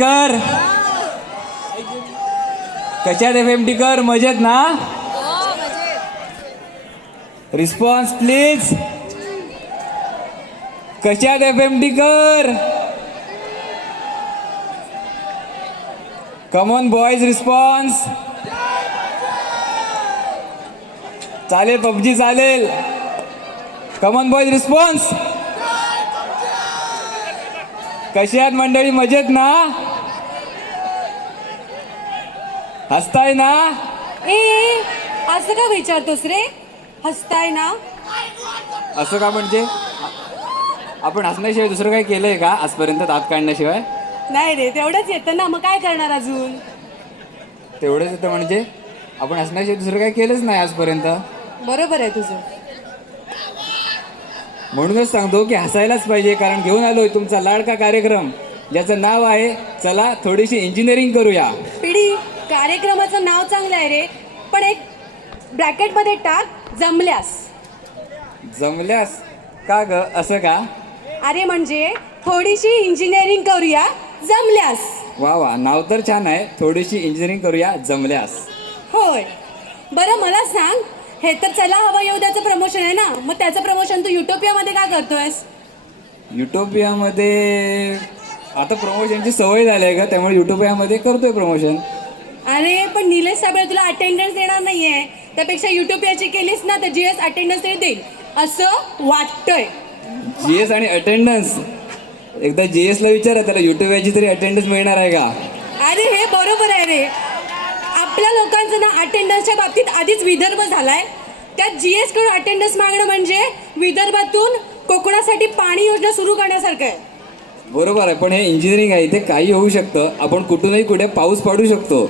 कर. कशात FMT कर? मजेत ना? Response please. कशात FMT कर? Come on boys, response. चालेल, पबजी चालेल. Come on boys, response. कशी आहात मंडळी? मजेत ना? हसताय ना? असं का विचारतोस रे? हसताय ना? असं का म्हणजे? आपण हसण्याशिवाय दुसरं काही केलंय का आजपर्यंत, दात काढण्याशिवाय? नाही रे, तेवढंच येतं ना, मग काय करणार अजून? तेवढंच येतं म्हणजे? आपण हसण्याशिवाय दुसरं काही केलंच नाही आजपर्यंत. बरोबर आहे तुझं. म्हणूनच सांगतो की हसायलाच पाहिजे, कारण घेऊन आलोय तुमचा लाडका कार्यक्रम ज्याचं नाव आहे चला थोडीशी इंजिनिअरिंग करूया. पिढी, कार्यक्रमाचं नाव चांगलं आहे रे, पण एक ब्रॅकेटमध्ये टाक, जमल्यास. जमल्यास? का ग, असं का? अरे म्हणजे थोडीशी इंजिनिअरिंग करूया, जमल्यास. वा वा, नाव तर छान आहे. थोडीशी इंजिनिअरिंग करूया, जमल्यास. होय. बरं मला सांग, हे तर चला हवा येऊ द्याचं प्रमोशन आहे ना, मग त्याचं प्रमोशन तू युटोपियामध्ये का करतोयस? युटोपियामध्ये आता प्रमोशनची सवय झाली आहे का, त्यामुळे युटोपियामध्ये करतोय प्रमोशन. अरे पण निलेश साबळे तुला अटेंडन्स देणार नाहीये, त्यापेक्षा युटोपियाची केलीस ना तर GS अटेंडन्स तरी देईल असं वाटतंय. GS आणि अटेंडन्स? एकदा GS ला विचारा, त्याला युटोपियाची तरी अटेंडन्स मिळणार आहे का? अरे हे बरोबर आहे रे, आपल्या लोकांचं ना अटेंडन्सच्या बाबतीत आधीच विदर्भ झालाय, त्यात GS कडून अटेंडन्स मागणं म्हणजे विदर्भातून कोकणासाठी पाणी योजना सुरू करण्यासारखं आहे. बरोबर आहे, पण हे इंजिनिअरिंग आहे, इथे काही होऊ शकतं. आपण कुठूनही कुठे पाऊस पाडू शकतो.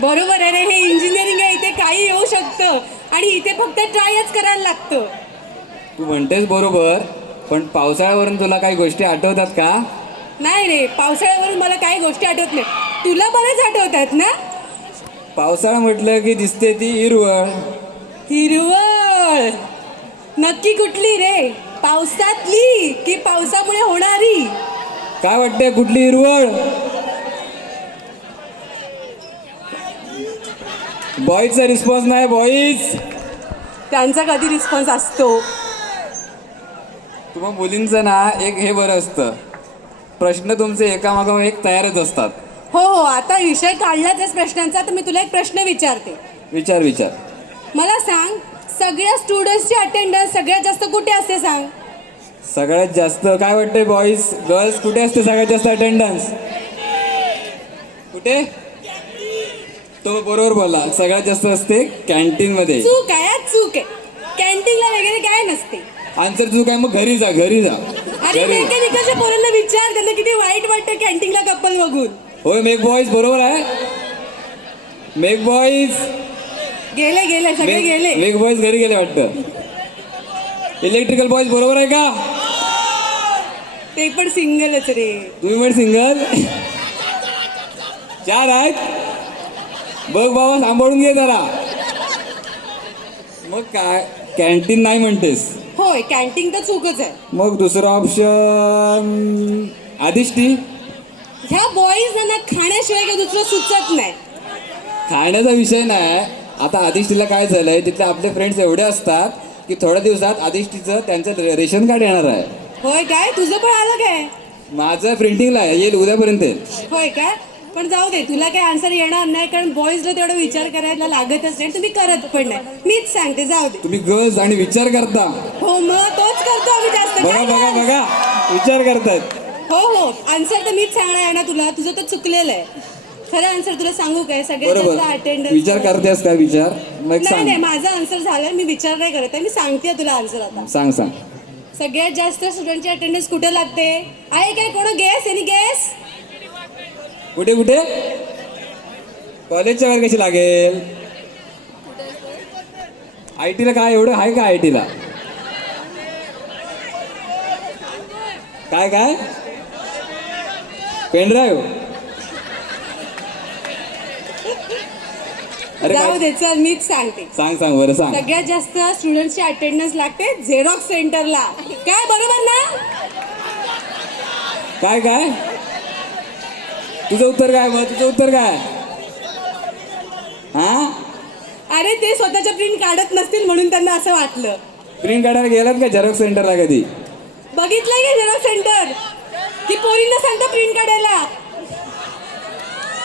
बरोबर आहे रे, हे इंजिनिअरिंग आहे, इथे काही येऊ शकतं आणि इथे फक्त ट्रायच करायला लागतं. तू म्हणतेस बरोबर, पण पावसाळ्यावरून तुला काही गोष्टी आठवतात का? नाही रे, पावसाळ्यावरून मला काही गोष्टी आठवत नाही, तुला बरेच आठवत आहेत ना? पावसाळा म्हटलं की दिसते ती हिरवळ. हिरवळ नक्की कुठली रे? पावसातली की पावसामुळे होणारी? काय वाटतंय, कुठली हिरवळ? बॉईजचा रिस्पॉन्स नाही. बॉईज, त्यांचा कधी रिस्पॉन्स असतो? तुम्हा मुलींचं ना एक हे बरं असतं, प्रश्न तुमचे एकामागोमाग एक तयारच असतात. हो हो, आता विषय काढलाच प्रश्नांचा, तर मी तुला एक प्रश्न विचारते. विचार विचार. मला सांग, सगळ्या स्टुडंट्सची अटेंडन्स सगळ्यात जास्त कुठे असते सांग? सगळ्यात जास्त काय वाटतंय बॉईज, गर्ल्स, कुठे असते सगळ्यात जास्त अटेंडन्स? कुठे? तो बरोबर बोलला, सगळ्यात जास्त असते कॅन्टीन मध्ये. चूक आहे, चूक आहे. कॅन्टीनला वगैरे काय नसते. आन्सर चूक आहे, मग घरी जा, घरी जा. अरे मेकॅनिकलच्या पोरांना विचार, त्यांना किती वाईट वाटतं कॅन्टीनला कपल बघून. होय, मेक बॉईज बरोबर आहे. मेक बॉईज गेले गेले सगळे गेले. मेक बॉईज घरी गेले वाटतं. इलेक्ट्रिकल बॉईज बरोबर आहे का? ते पण सिंगलच रे. तुम्ही पण सिंगल? 4 आहेत. बघ बाबा, सांभाळून घे जरा. मग काय, कॅन्टीन नाही म्हणतेस? होय, कॅन्टीन तर चूकच आहे. मग दुसरं ऑप्शन आदिष्टी. ह्या बॉईज ना खाण्याशिवाय काही दुसरं सुचत नाही. खाण्याचा विषय नाही. आता आदिष्टीला काय झालंय, तिथले आपले फ्रेंड्स एवढे असतात की थोड्या दिवसात आदिष्टीचं त्यांचं रेशन कार्ड येणार आहे. होय काय? तुझं पण आलं काय? माझं प्रिंटिंगला आहे, येईल उद्यापर्यंत. होय काय? पण जाऊ दे, तुला काही आन्सर येणार नाही, कारण बॉईजला तेवढा विचार करायला लागतच नाही, तुम्ही करत पण नाही. मीच सांगते, जाऊ दे. तुम्ही गर्ल्स आणि विचार करता. हो, मग तोच करतो आम्ही जास्त. बघा बघा बघा, विचार करतायत. हो हो, आन्सर तर मीच सांगणार आहे ना तुला, तुझं तर चुकलेलं आहे. खरं आन्सर तुला सांगू काय? सगळ्यात जास्त बरोबर, अटेंडन्स. विचार करतेस काय? विचार मग नाही सांग. नाही, माझा आन्सर झालाय, मी विचार नाही करत आहे, मी सांगते तुला आन्सर आता. सांग सांग. सगळ्यात जास्त स्टुडंटची अटेंडन्स कुठे लागते? आहे काय कोण गेस? Any guess? कुठे कुठे? कॉलेजच्या वर कशी लागेल? IT ला काय एवढं आहे का? IT ला काय काय? पेनड्राईव्ह? अरे जाऊ दे, चल मीच सांगते. सांग सांग बरं सांग. सगळ्यात जास्त स्टुडंटची अटेंडन्स लागते झेरॉक्स सेंटरला. काय बरोबर ना? काय काय? तुझं उत्तर काय मग? तुझं उत्तर काय? हा, अरे ते स्वतःच्या प्रिंट काढत नसतील म्हणून त्यांना असं वाटलं. प्रिंट काढायला गेलात का झेरॉक्स सेंटरला कधी? बघितलंय का झेरॉक्स सेंटर की पोरींना सांगता प्रिंट काढायला?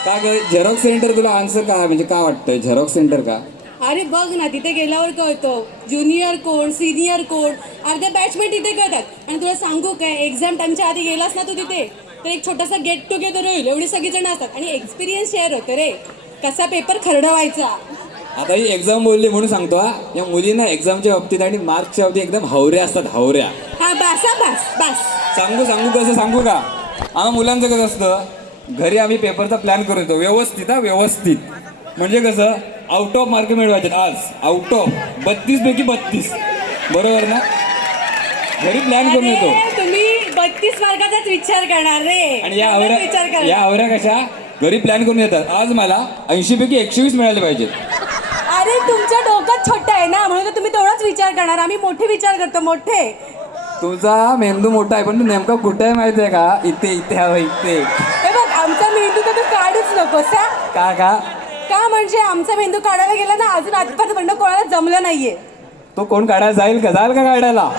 का ग झेरॉक्स सेंटर तुला आन्सर का म्हणजे का वाटतंय झेरॉक्स सेंटर का? अरे बघ ना, तिथे गेल्यावर कळतं ज्युनियर कोण सिनियर कोण अर्ध्या बॅचमेट तिथे कळतात. आणि तुला सांगू काय, एक्झाम टाइमच्या आधी गेलास ना तू तिथे तर एक छोटासा गेट टुगेदर होईल. एवढी सगळीजण असतात आणि एक्सपिरियन्स शेअर होतं रे, कसा पेपर खरडवायचा. आता ही एक्झाम बोलली म्हणून सांगतो हा, या मुलींना एक्झामच्या बाबतीत आणि मार्क्सच्या बाबतीत एकदम हवऱ्या असतात, हवऱ्या. हा बस बस. सांगू कसं सांगू का? आम्हा मुलांचं कसं असतं, घरी आम्ही पेपरचा प्लॅन करून येतो व्यवस्थित. हा व्यवस्थित म्हणजे कसं, आउट ऑफ मार्क मिळवायचे आज, आउट ऑफ 32 पैकी 32, बरोबर ना? घरी प्लॅन करून येतो. अरे, तुम्ही 32 मार्काचाच विचार करणार रे. आणि विचार करणार. या आवऱ्या कशा घरी प्लॅन करून येतात, आज मला 80 पैकी 120 मिळाले पाहिजेत. अरे तुमच्या डोक्यात छोटं आहे ना, म्हणून तर तुम्ही तेवढाच विचार करणार. आम्ही मोठे विचार करतो, मोठे. तुझा मेंदू मोठा आहे पण तू नेमका कुठे आहे माहिती आहे का? इथे हवं इथे. हे बघ, आमचा मेंदू तर तू काढूच नकोस हा. का म्हणजे आमचा मेंदू काढायला गेला ना, अजून आजपर्यंत कोणाला जमलं नाहीये. तो कोण काढायला जाईल का काढायला?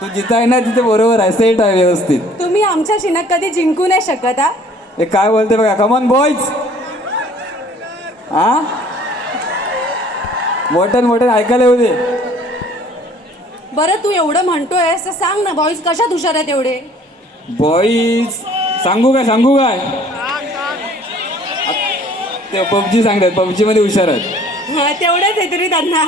तू जिथं आहे ना तिथे बरोबर आहे, सेट आहे व्यवस्थित. तुम्ही आमच्या शिनात कधी जिंकू नाही शकत हा. हे काय बोलते बघा, कमॉन बॉयज. हा, मोठ्यान ऐकायला येऊ दे. बरं, तू एवढं म्हणतोय तर सांग ना, बॉईज कशात हुशार आहेत एवढे? बॉईज सांगू काय? ते पबजी सांगतात, पबजी मध्ये हुशार आहेत. हा, तेवढंच आहे तरी त्यांना.